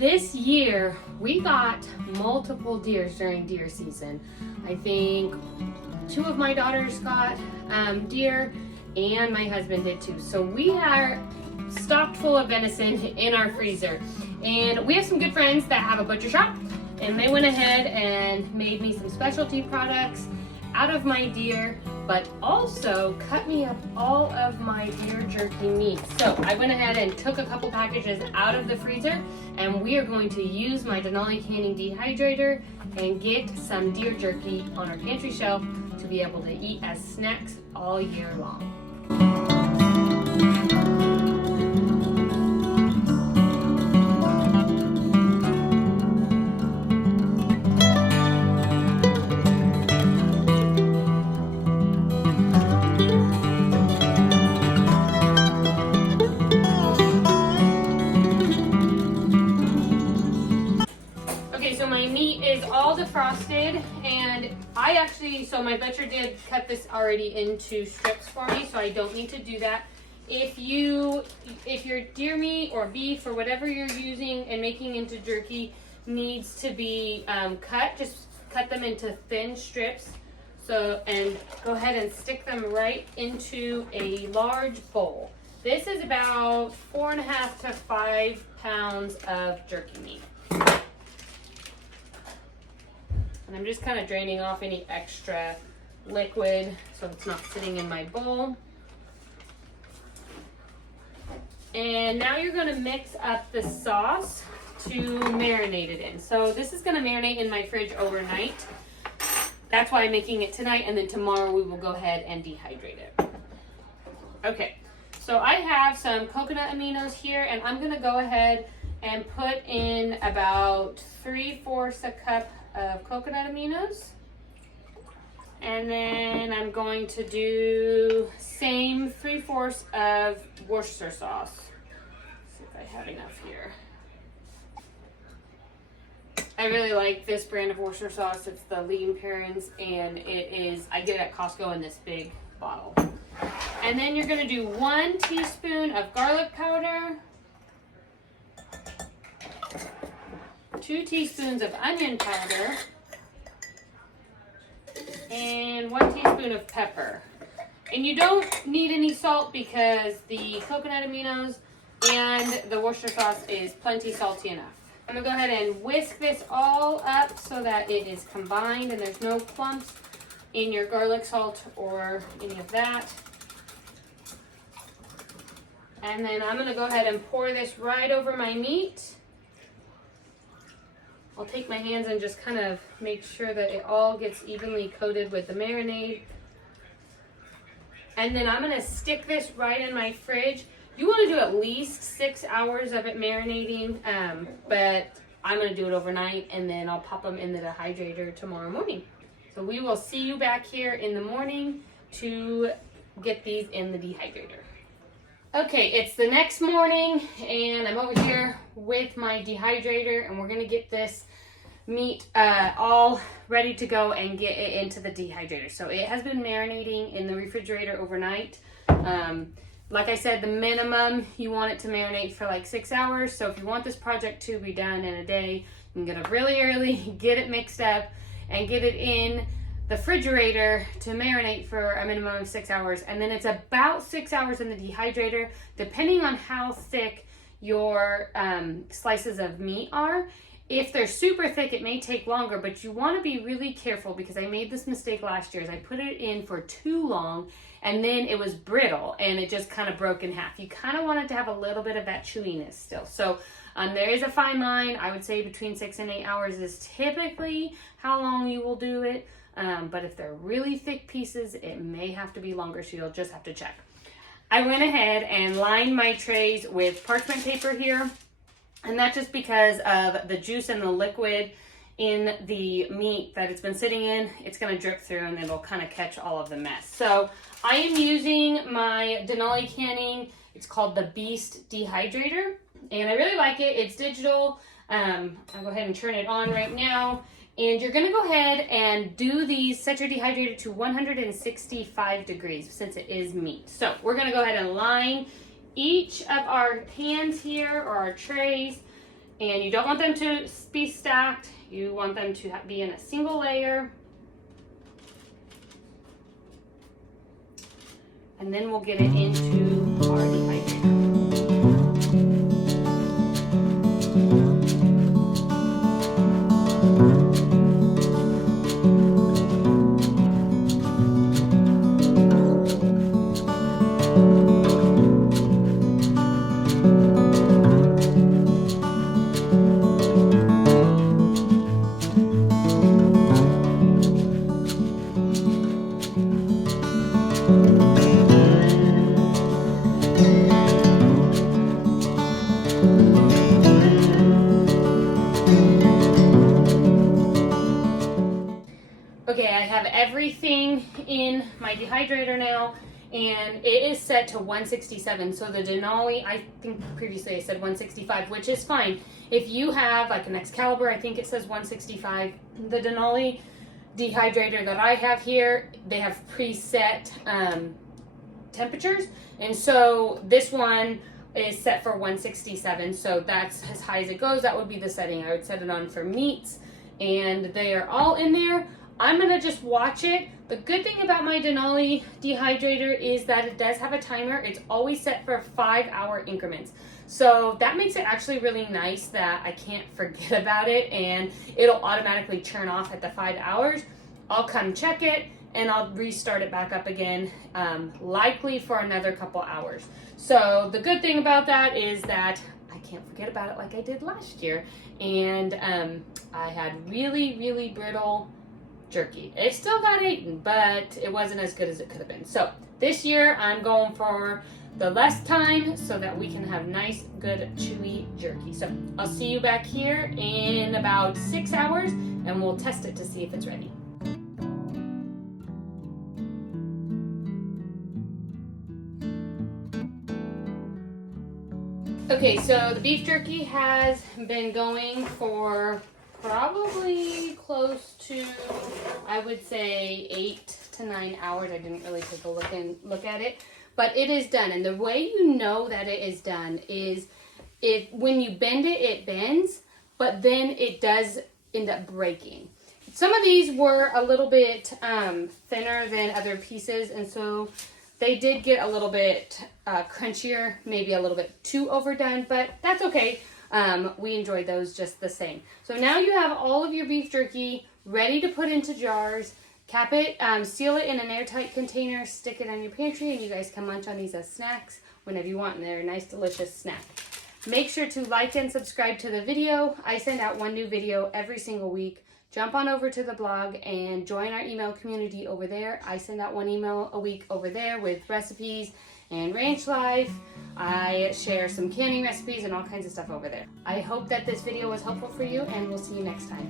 This year, we got multiple deers during deer season. I think 2 of my daughters got deer, and my husband did too. So we are stocked full of venison in our freezer. And we have some good friends that have a butcher shop, and they went ahead and made me some specialty products out of my deer, but also cut me up all of my deer jerky meat. So I went ahead and took a couple packages out of the freezer, and we are going to use my Denali Canning Dehydrator and get some deer jerky on our pantry shelf to be able to eat as snacks all year long. So my meat is all defrosted, and so my butcher did cut this already into strips for me, so I don't need to do that. If your deer meat or beef or whatever you're using and making into jerky needs to be cut, just cut them into thin strips. And go ahead and stick them right into a large bowl. This is about 4.5 to 5 pounds of jerky meat. And I'm just kind of draining off any extra liquid so it's not sitting in my bowl. And now you're going to mix up the sauce to marinate it in. So this is going to marinate in my fridge overnight. That's why I'm making it tonight, and then tomorrow we will go ahead and dehydrate it. Okay, so I have some coconut aminos here, and I'm going to go ahead and put in about 3/4 a cup of coconut aminos, and then I'm going to do same 3/4 of Worcester sauce. Let's see if I have enough here. I really like this brand of Worcester sauce. It's the lean parents, and I get it at Costco in this big bottle. And then you're going to do 1 teaspoon of garlic powder, 2 teaspoons of onion powder, and 1 teaspoon of pepper. And you don't need any salt because the coconut aminos and the Worcester sauce is plenty salty enough. I'm gonna go ahead and whisk this all up so that it is combined and there's no clumps in your garlic salt or any of that. And then I'm gonna go ahead and pour this right over my meat. I'll take my hands and just kind of make sure that it all gets evenly coated with the marinade. And then I'm gonna stick this right in my fridge. You wanna do at least 6 hours of it marinating, but I'm gonna do it overnight, and then I'll pop them in the dehydrator tomorrow morning. So we will see you back here in the morning to get these in the dehydrator. Okay, it's the next morning, and I'm over here with my dehydrator, and we're gonna get this meat all ready to go and get it into the dehydrator. So it has been marinating in the refrigerator overnight. Like I said, the minimum you want it to marinate for like 6 hours. So if you want this project to be done in a day, you can get up really early, get it mixed up, and get it in the refrigerator to marinate for a minimum of 6 hours. And then it's about 6 hours in the dehydrator, depending on how thick your slices of meat are. If they're super thick, it may take longer, but you want to be really careful, because I made this mistake last year. Is I put it in for too long, and then it was brittle and it just kind of broke in half. You kind of want it to have a little bit of that chewiness still. So there is a fine line. I would say between 6 and 8 hours is typically how long you will do it. But if they're really thick pieces, it may have to be longer, so you'll just have to check. I went ahead and lined my trays with parchment paper here. And that's just because of the juice and the liquid in the meat that it's been sitting in. It's going to drip through, and it'll kind of catch all of the mess. So I am using my Denali Canning. It's called the Beast Dehydrator, and I really like it. It's digital. I'll go ahead and turn it on right now. And you're going to go ahead and do these, set your dehydrator to 165 degrees since it is meat. So we're going to go ahead and line each of our pans here, or our trays, And you don't want them to be stacked. You want them to be in a single layer. And then we'll get it into our dehydrator. Okay, I have everything in my dehydrator now, and it is set to 167. So the Denali, I think previously I said 165, which is fine. If you have like an Excalibur, I think it says 165. The Denali dehydrator that I have here, they have preset temperatures, and so this one is set for 167. So that's as high as it goes. That would be the setting I would set it on for meats, and they are all in there. I'm gonna just watch it. The good thing about my Denali dehydrator is that it does have a timer. It's always set for 5-hour increments. So that makes it actually really nice that I can't forget about it, and it'll automatically turn off at the 5 hours. I'll come check it and I'll restart it back up again, likely for another couple hours. So the good thing about that is that I can't forget about it like I did last year. And I had really, really brittle jerky. It still got eaten, but it wasn't as good as it could have been. So this year I'm going for the less time so that we can have nice, good, chewy jerky. So I'll see you back here in about 6 hours and we'll test it to see if it's ready. Okay, so the beef jerky has been going for probably close to, I would say, 8 to 9 hours. I didn't really take a look at it, but it is done. And the way you know that it is done is when you bend it, it bends, but then it does end up breaking. Some of these were a little bit thinner than other pieces, and so they did get a little bit crunchier, maybe a little bit too overdone, but that's okay. We enjoyed those just the same. So now you have all of your beef jerky ready to put into jars. Cap it, seal it in an airtight container, stick it on your pantry, and you guys can munch on these as snacks whenever you want, and they're a nice, delicious snack. Make sure to like and subscribe to the video. I send out one new video every single week. Jump on over to the blog and join our email community over there. I send out one email a week over there with recipes and ranch life. I share some canning recipes and all kinds of stuff over there. I hope that this video was helpful for you, and we'll see you next time.